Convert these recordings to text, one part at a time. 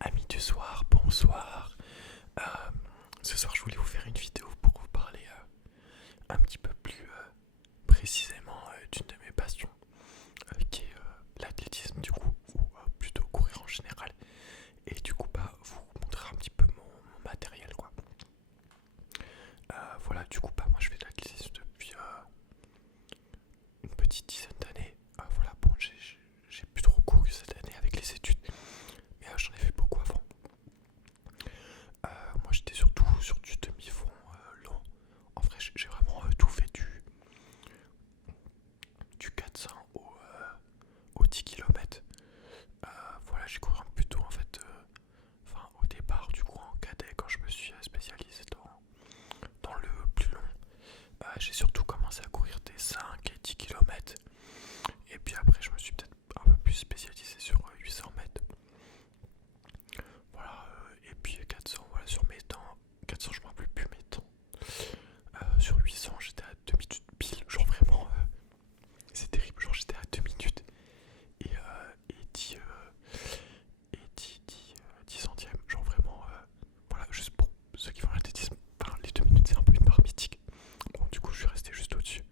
Amis du soir, bonsoir. Euh, Ce soir, je voulais vous faire une vidéo pour vous parler un petit peu plus précisément d'une de mes passions, qui est l'athlétisme du coup, ou plutôt courir en général. Et du coup, vous montrer un petit peu mon matériel, quoi. Voilà, du coup, moi je fais de l'athlétisme depuis une petite dizaine d'années. Voilà, bon, j'ai plus trop couru cette année avec les études, mais j'en ai fait beaucoup avant. Moi j'étais surtout sur du demi-fond long. En vrai j'ai vraiment tout fait du 400 au 10 km. Voilà, j'ai couru plutôt en fait, au départ du coup en cadet quand je me suis spécialisé dans le plus long. J'ai surtout commencé à courir des 5 et 10 km. Et puis après je me suis peut-être un peu plus spécialisé sur 800 mètres. Voilà, et puis 400, voilà, sur mes temps. 400 je m'en rappelle plus mes temps. Sur 800 j'étais à 2 minutes pile, genre vraiment c'est terrible, genre j'étais à 2 minutes et 10, 10 centièmes, genre vraiment voilà, juste pour ceux qui font l'athlétisme, enfin, les 2 minutes c'est un peu une barre mythique. Bon, du coup je suis resté juste au dessus.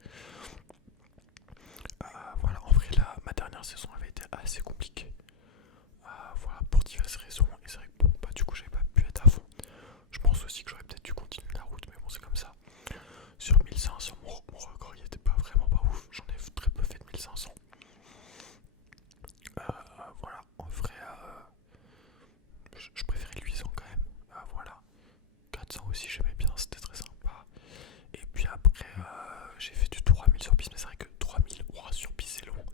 Voilà, en vrai là ma dernière saison avait été assez compliquée, voilà, pour diverses raisons. Et c'est vrai que bon, du coup j'avais pas pu être à fond. Je pense aussi que j'aurais peut-être dû continuer la route, mais bon, c'est comme ça. Sur 1500, mon record il était pas vraiment pas ouf. J'en ai très peu fait de 1500. Voilà, en vrai, je préférais 800 quand même. Voilà, 400 aussi j'aimais bien, c'était très sympa. Et puis après, j'ai fait du 3000 sur piste, mais c'est vrai que 3000, ouah, sur piste c'est long.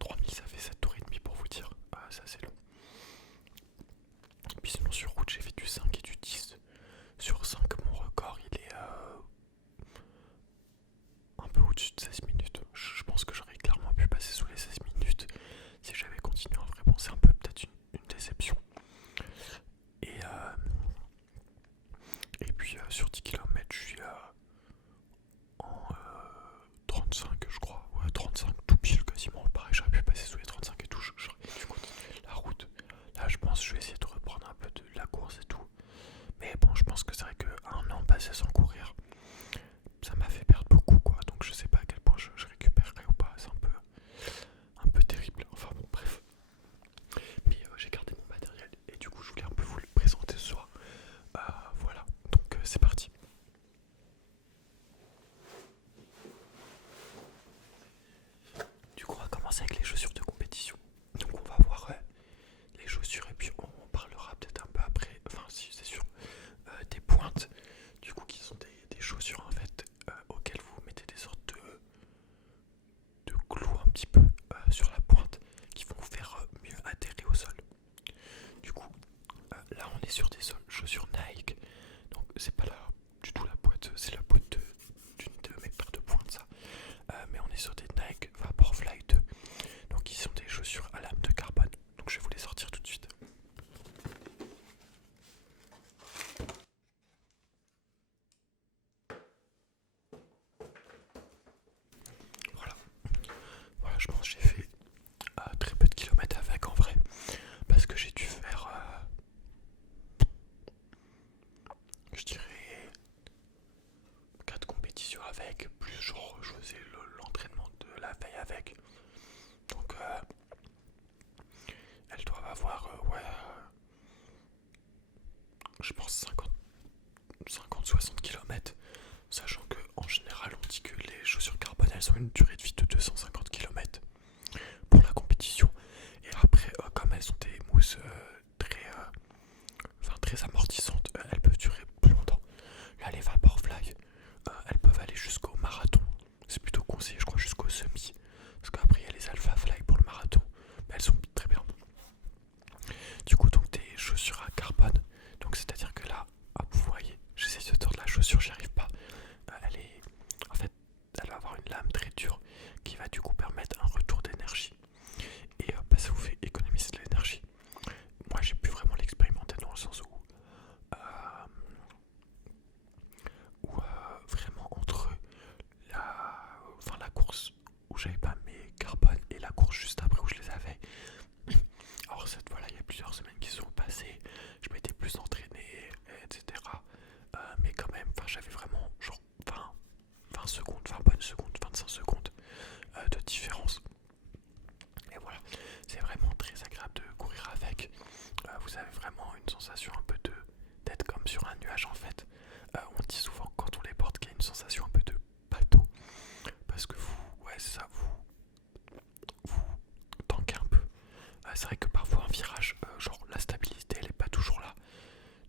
3000 ça fait 7 tours et demi pour vous dire, ça c'est long. Et puis sinon sur route j'ai fait du 5 et du 10. Sur 5 mon record il est un peu au-dessus de 16 minutes. Je pense que j'aurais clairement pu passer sous les 16 minutes si j'avais continué. En vrai, bon, c'est un peu peut-être une déception. Et, et puis sur 10 km, je suis en 35, je crois. Ouais, 35 tout pile quasiment. Pareil, j'aurais pu passer sous les 35 et tout. J'aurais dû continuer la route. Là, je pense que je vais essayer de reprendre un peu de la course et tout. Mais bon, je pense que c'est vrai qu'un an passé sans courir, ça m'a fait perdre beaucoup, quoi. Donc je sais pas à quel point je récupérerai ou pas. C'est un peu terrible. Enfin bon, bref. Mais j'ai gardé mon matériel et du coup je voulais un peu vous le présenter ce soir. Voilà, donc c'est parti. Du coup on va commencer avec les chaussures de compétition. Donc on va voir les chaussures et puis on parlera peut-être un peu après, enfin si c'est sûr, des pointes. Du coup qui sont des chaussures en fait auxquelles vous mettez des sortes de clous un petit peu sur la pointe qui vont vous faire mieux atterrir au sol. Du coup là on est sur des chaussures Nike. Donc c'est pas du tout la boîte, c'est la boîte d'une de mes paires de pointes ça. Mais on est sur des Nike Vaporfly 2. Donc ils sont des chaussures à lame de carbone. Donc je vais vous les sortir tout de suite. Voilà. Voilà, je pense que j'ai fait très peu de kilomètres avec en vrai. Parce que j'ai dû faire je dirais 4 compétitions avec, plus genre je faisais l'entraînement de la veille avec. Donc elles doivent avoir je pense 50-60 km. Sachant que en général on dit que les chaussures carbone elles ont une durée de vie de 250 km pour la compétition. Et après comme elles ont des mousses très amortissantes, elles peuvent durer plus longtemps. Là les Vaporfly elles peuvent aller jusqu'au marathon. C'est plutôt conseillé je crois jusqu'au semi. Parce qu'après il y a les Alpha Fly pour le marathon. Mais elles sont très bien. Du coup donc des chaussures à carbone. Donc c'est à dire que là, vous voyez, j'essaie de tordre la chaussure, j'y arrive pas. Elle est. En fait, elle va avoir une lame très dure qui va du coup vous avez vraiment une sensation un peu d'être comme sur un nuage en fait. On dit souvent quand on les porte qu'il y a une sensation un peu de bateau. Parce que ouais c'est ça, vous tankez un peu. C'est vrai que parfois un virage, genre la stabilité elle est pas toujours là.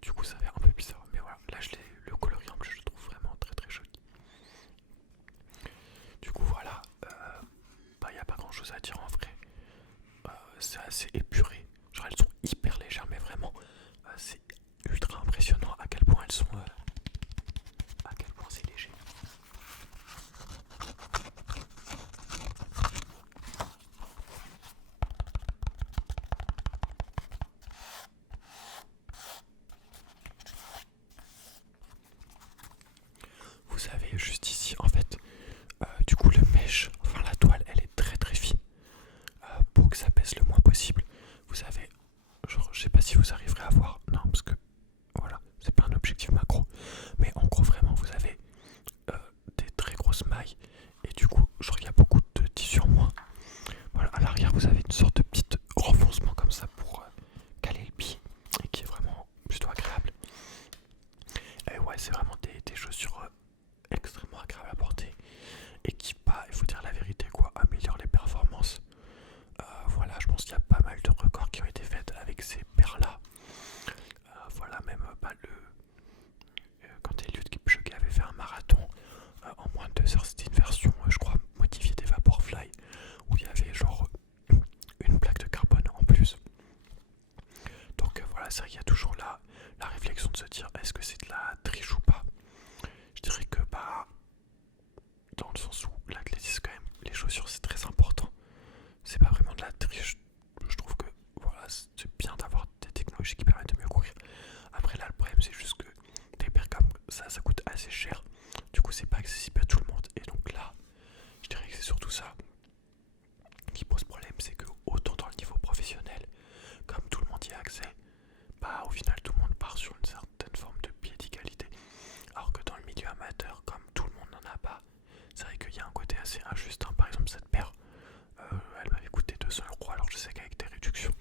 Du coup ça fait un peu bizarre. Mais voilà, là le coloris en plus je le trouve vraiment très très joli. Du coup voilà, bah y a pas grand chose à dire en vrai. C'est assez épuré. Genre elles sont hyper légères mais vraiment c'est ultra impressionnant à quel point elles sont à quel point c'est léger. Vous savez juste ici en fait du coup le mèche, enfin la toile elle est très très fine pour que ça pèse le moins possible. Vous savez, genre je sais pas si vous arriverez à voir, non parce que voilà, c'est pas un objectif macro, mais en gros vraiment vous avez des très grosses mailles et du coup genre il y a beaucoup de tissu en moins. Voilà, à l'arrière vous avez une sorte de petit renfoncement comme ça pour caler le pied et qui est vraiment plutôt agréable. Et ouais c'est vraiment des chaussures extrêmement agréables à porter et qui bah il faut dire la vérité quoi, améliorent les performances. Voilà, je pense qu'il y a pas mal de records qui ont été faits avec ces paires là. Voilà, même quand Eliud Kipchoge avait fait un marathon en moins de 2 heures, c'était une version, je crois, modifiée des Vaporfly où il y avait genre une plaque de carbone en plus. Donc voilà, c'est vrai qu'il y a toujours la réflexion de se dire est-ce que c'est de la triche ou pas. Je dirais que bah dans le sens où l'athlétisme quand même, les chaussures c'est très important. C'est pas vraiment de la triche. Je trouve que voilà, c'est bien d'avoir des technologies qui permettent de mieux courir. Après là le problème c'est juste que des paires comme ça coûte assez cher. Du coup c'est pas accessible à tout le monde. Et donc là, je dirais que c'est surtout ça qui pose problème, c'est que autant dans le niveau professionnel, comme tout le monde y a accès, bah au final tout le monde part sur une certaine forme de pied d'égalité. Alors que dans le milieu amateur, comme tout le monde n'en a pas, c'est vrai qu'il y a un côté assez injuste. Par exemple cette paire, elle m'avait coûté 200 € alors je sais qu'avec des réductions,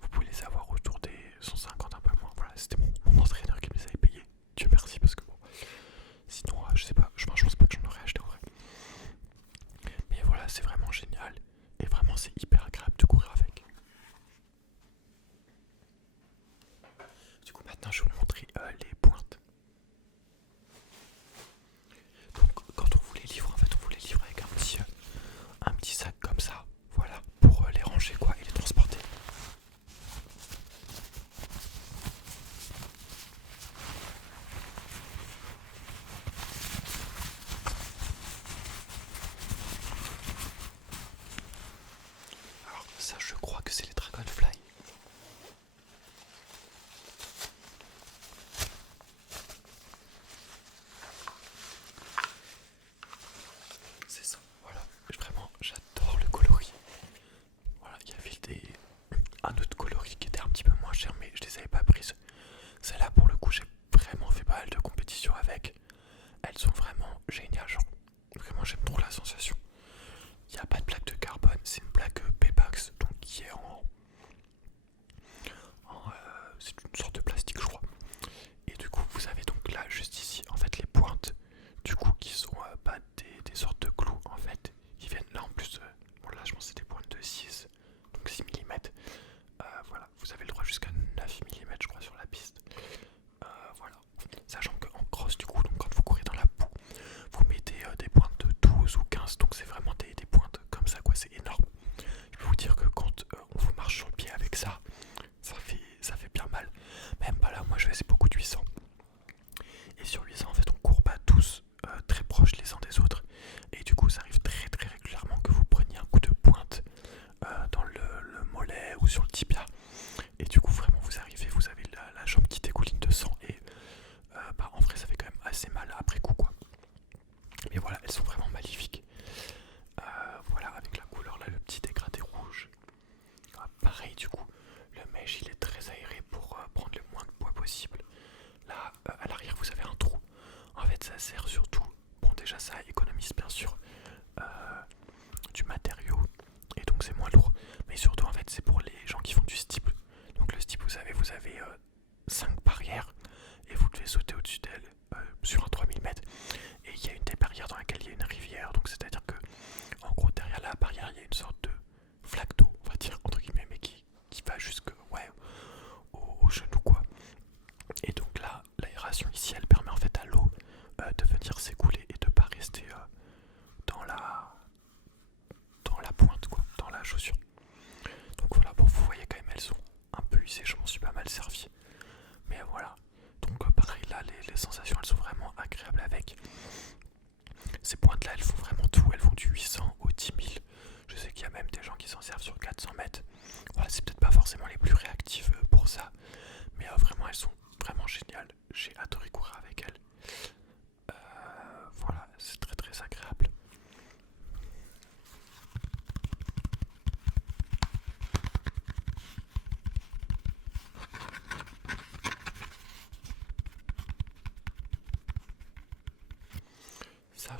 vous pouvez les avoir autour des 150, un peu moins. Voilà, c'était mon entraîneur qui me les avait payés. Dieu merci parce que bon, sinon je sais pas, je pense pas que j'en aurais acheté en vrai. Mais voilà, c'est vraiment génial et vraiment c'est hyper agréable de courir avec. Du coup maintenant je vais vous montrer les pointes. Donc quand on vous les livre, en fait on vous les livre avec un petit sac comme ça, voilà, pour les ranger quoi et les transporter. Alors ça je crois que c'est les Dragonfly. C'est ça, voilà. Vraiment j'adore le coloris. Voilà, il y avait un autre coloris qui était un petit peu moins cher mais je les avais pas prises. Celle-là pour le coup j'ai vraiment fait pas mal de compétitions avec. Elles sont vraiment géniales, genre vraiment j'aime trop la sensation. Il n'y a pas de plaque de carbone, c'est une plaque Pebax donc qui est c'est une sorte de plastique je crois. Et du coup vous avez donc là juste ici en fait les pointes du coup qui sont pas des sortes de clous en fait. Ils viennent là en plus, bon là je pense que c'est des pointes de 6 donc 6 mm. Voilà, vous avez le droit jusqu'à 9 mm je crois sur la piste. Voilà, sachant qu'en cross du coup, donc quand vous courez dans la boue, vous mettez des pointes de 12 ou 15, donc c'est vraiment des pointes comme ça quoi, c'est énorme. Je peux vous dire que quand on vous marche sur le pied avec ça, ça fait bien mal. Même pas là, moi je faisais beaucoup de 800. Et sur 800 en fait on court pas tous très proches les uns des autres. Et du coup ça arrive très très régulièrement que vous preniez un coup de pointe dans le mollet ou sur le tibia. Et du coup vraiment vous arrivez, vous avez la jambe qui dégouline de sang et bah en vrai ça fait quand même assez mal après coup quoi. Mais voilà, elles sont vraiment magnifiques. Voilà, avec la couleur là, le petit dégradé rouge. Pareil du coup, le mesh il est très aéré pour prendre le moins de poids possible. Là à l'arrière vous avez un trou. En fait ça sert surtout, bon déjà ça économise bien sûr du matériau et donc c'est moins lourd. Mais surtout en fait c'est pour les gens qui font du steeple. Donc le steeple vous avez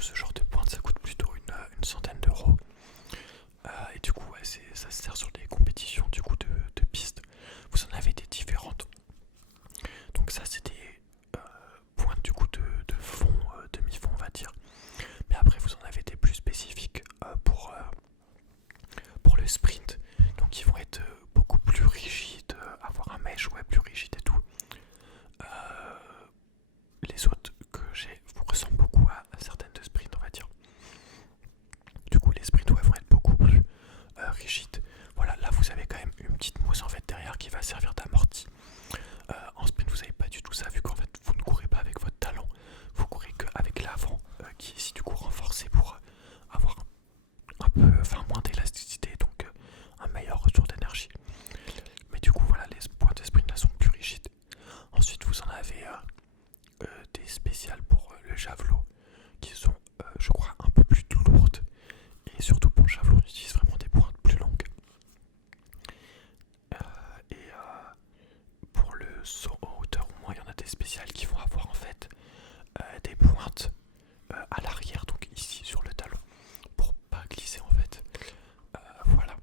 ce genre de pointe ça coûte plutôt une centaine d'euros. Et du coup ouais, ça se sert sur des compétitions du coup de pistes. Vous en avez des différentes. Donc ça c'est des pointes du coup de fond, demi-fond on va dire. Mais après vous en avez des plus spécifiques pour le sprint. Donc ils vont être beaucoup plus rigides, avoir un mesh ouais, plus rigide et tout. Les autres que j'ai vous ressemblent beaucoup à certaines de sprint on va dire. Du coup les sprints ouais, vont être beaucoup plus rigides. Voilà, là vous avez quand même une petite mousse en fait derrière qui va servir d'amorti. En sprint vous n'avez pas du tout ça vu qu'en fait vous ne courez pas avec votre talon, vous courez qu'avec l'avant qui est ici du coup renforcé pour avoir un peu, enfin moins d'élasticité donc un meilleur retour d'énergie. Mais du coup voilà, les points de sprint là sont plus rigides. Ensuite vous en avez des spéciales pour le javelot qui sont je crois un peu plus lourdes. Et surtout pour le javelot on utilise vraiment des pointes plus longues. Pour le saut en hauteur au moins il y en a des spéciales qui vont avoir en fait des pointes à l'arrière, donc ici sur le talon, pour pas glisser en fait. Voilà.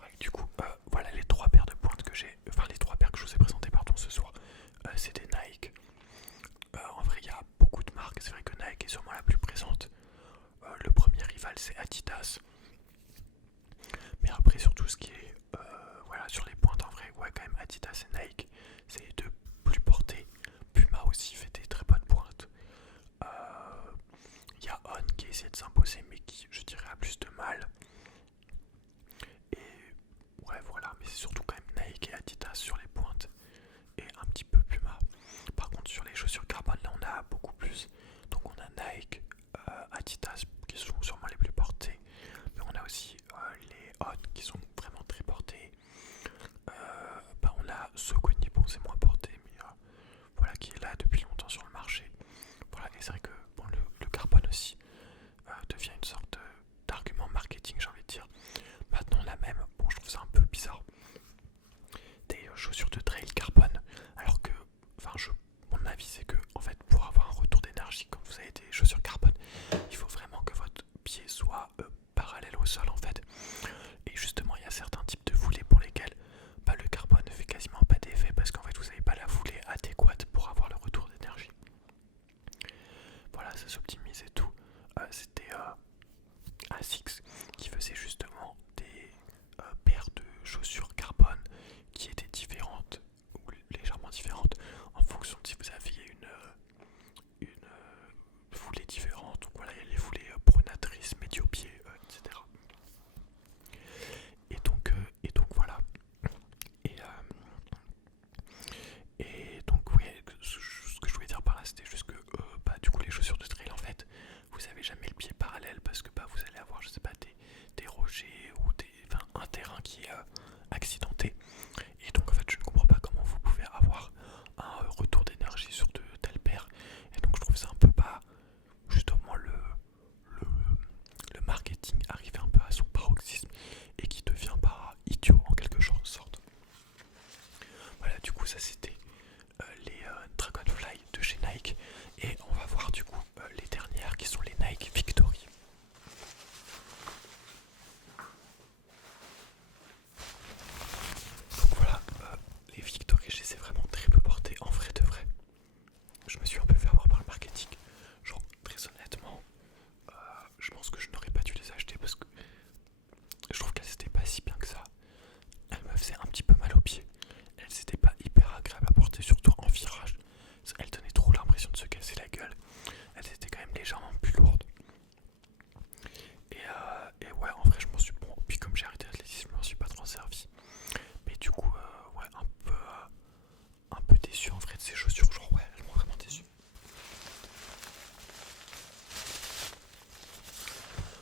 Ouais, du coup, voilà les trois paires de pointes que j'ai, enfin les trois paires que je vous ai présentées pardon ce soir. C'est des Nike. En vrai, il y a beaucoup de marques. C'est vrai que Nike est sûrement la plus présente. Le premier rival, c'est Adidas. Mais après, sur tout ce qui est voilà, sur les pointes en vrai, ouais, quand même Adidas et Nike, c'est les deux plus portés. Puma aussi fait des très bonnes pointes. Il y a On qui essaie de s'imposer, mais qui, je dirais, a plus de mal. Et ouais, voilà, mais c'est surtout quand même Nike et Adidas sur les pointes. Et un petit peu Puma. Par contre, sur les chaussures carbone, là, on a beaucoup plus. Donc, on a Nike, Adidas, qui sont sûrement les plus portés. Mais on a aussi les On qui sont vraiment très portés. On a Saucony, bon, c'est moins porté, mais voilà, qui est là depuis longtemps sur le marché. Voilà, et c'est vrai que bon, le carbone aussi devient une sorte d'argument marketing, j'ai envie de dire. Maintenant, la même, bon, je trouve ça un peu bizarre. Des chaussures de trail carbone, alors que, enfin, mon avis, c'est que, en fait, pour avoir un retour d'énergie quand vous avez des chaussures carbone, il faut vraiment que votre pied soit parallèle au sol, en fait. Et justement, il y a certains types de foulées pour lesquels le carbone ne fait quasiment pas d'effet parce qu'en fait, vous n'avez pas la foulée adéquate pour avoir le retour d'énergie. Voilà, ça s'optimise et tout. C'était ASICS qui faisait justement des paires de chaussures carbone qui étaient différentes ou légèrement différentes en fonction de si vous aviez une foulée différente. Donc voilà, il y a les foulées pronatrices, médio-pied, etc. Et donc voilà. Et donc oui, ce que je voulais dire par là, c'était juste que du coup les chaussures de trail en fait, vous avez jamais le pied parallèle parce que vous allez avoir, je sais pas, des rochers ou un terrain qui est accidenté. Et donc en fait je ne comprends pas comment vous pouvez avoir un retour d'énergie sur de telles paires. Et donc je trouve ça un peu pas justement le marketing arrivé un peu à son paroxysme et qui devient pas idiot en quelque sorte. Voilà, du coup ça c'était les Dragonfly de chez Nike. Et on va voir du coup les dernières qui sont les Nike Victory. Donc voilà, les Victory, je les ai vraiment très peu portées en vrai de vrai. Je me suis un peu fait avoir par le marketing. Genre très honnêtement, je pense que je n'aurais pas dû les acheter parce que je trouve qu'elles étaient pas si bien que ça. Elles me faisaient un petit peu mal aux pieds. Elles n'étaient pas hyper agréables à porter, surtout en virage. Elles donnaient trop l'impression de se casser la gueule. Elles étaient quand même légèrement plus lourdes. Et ouais, en vrai, je m'en suis bon. Puis comme j'ai arrêté l'athlétisme, je m'en suis pas trop servi. Mais du coup, ouais, un peu déçu en vrai de ces chaussures. Genre, ouais, elles m'ont vraiment déçu.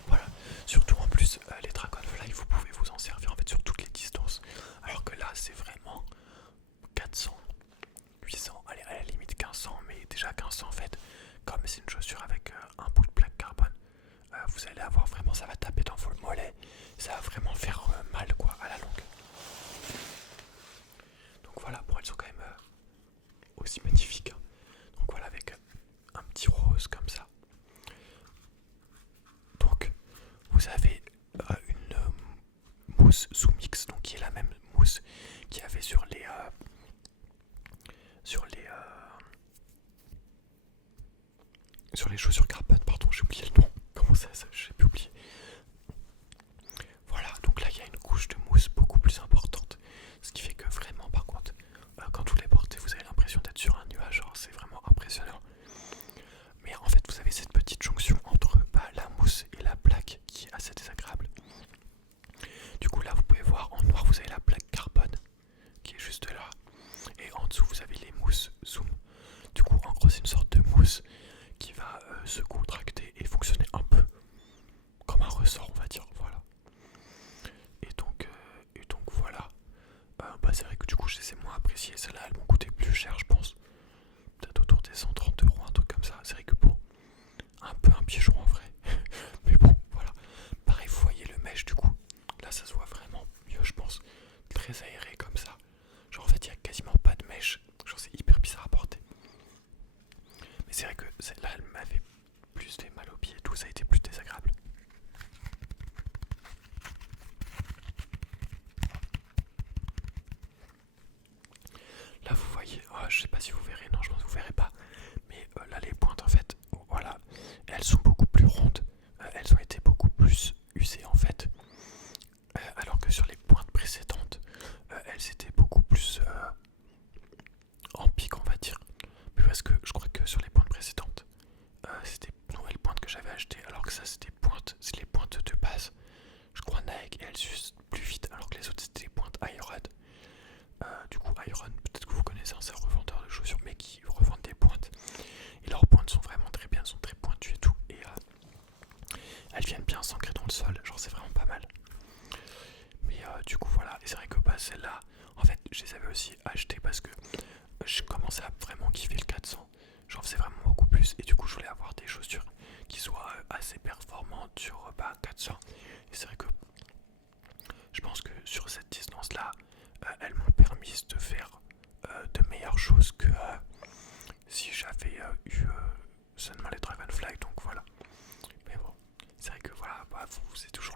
Voilà, surtout en plus, les Dragonfly, vous pouvez vous en servir en fait sur toutes les distances. Alors que là, c'est vraiment 400, 800, allez, à la limite 1500, mais déjà 1500 en fait, comme c'est une chaussure avec un bout de plaque carbone, vous allez avoir vraiment, ça va taper dans vos mollets, ça va vraiment faire mal quoi à la longue. Donc voilà, bon, elles sont quand même vous avez une mousse sous mix, donc qui est la même mousse qu'il y avait sur les chaussures Carbone, pardon, j'ai oublié le nom. Comment ça, j'ai pu oublier. Voilà, donc là il y a une couche de mousse beaucoup plus importante. Ce qui fait que vraiment, par contre, quand vous les portez, vous avez l'impression d'être sur un nuage. Alors, c'est vraiment impressionnant. Mais en fait, vous avez cette petite jonction entre la mousse et la plaque qui est assez désagréable. Du coup, là, vous pouvez voir en noir, vous avez la plaque Carbone qui est juste là. Et en dessous, vous avez les mousses Zoom. Du coup, en gros, c'est une sorte de mousse qui va se contracter et fonctionner un peu comme un ressort, on va dire. Voilà. Et donc voilà. C'est vrai que du coup, je les ai moins appréciées. Celles-là, elles m'ont coûté plus cher, je pense. Peut-être autour des 130 €, un truc comme ça. C'est vrai que bon, un peu un piégeon en vrai. Mais bon, voilà. Pareil, vous voyez le mesh du coup. Là, ça se voit vraiment mieux, je pense. Très aéré comme ça. Genre, en fait, il n'y a quasiment pas de mèche. Genre, c'est hyper bizarre à porter. Mais c'est vrai que celle-là, elle m'avait plus fait mal aux pieds et tout. Ça a été plus désagréable. Là, vous voyez, je sais pas si vous verrez, non, je pense que vous verrez pas. Mais là, les pointes, en fait, voilà, elles sont beaucoup plus rondes. Elles ont été beaucoup plus usées, en fait. Alors que sur les pointes précédentes, elles étaient beaucoup plus en pique, on va dire. Mais parce que je crois que sur les pointes précédentes, c'était de nouvelles pointes que j'avais achetées, alors que ça, c'est les pointes de base. Je crois Nike, et elles s'usent plus vite, alors que les autres, c'était les pointes Iron. Du coup, Iron, peut-être que vous connaissez, c'est un revendeur de chaussures, mais qui revendent des pointes. Et leurs pointes sont vraiment très bien, sont très pointues et tout. Et elles viennent bien s'ancrer dans le sol, genre c'est vraiment pas mal. Mais du coup, voilà. Et c'est vrai que celles-là, en fait, je les avais aussi achetées parce que je commençais à vraiment kiffer le 400. J'en faisais vraiment beaucoup plus. Et du coup, je voulais avoir des chaussures qui soient assez performantes sur 400. Et c'est vrai que je pense que sur cette distance-là, elles m'ont permis de faire de meilleures choses que si j'avais eu seulement les Dragonfly. Donc voilà. Mais bon, c'est vrai que voilà, c'est toujours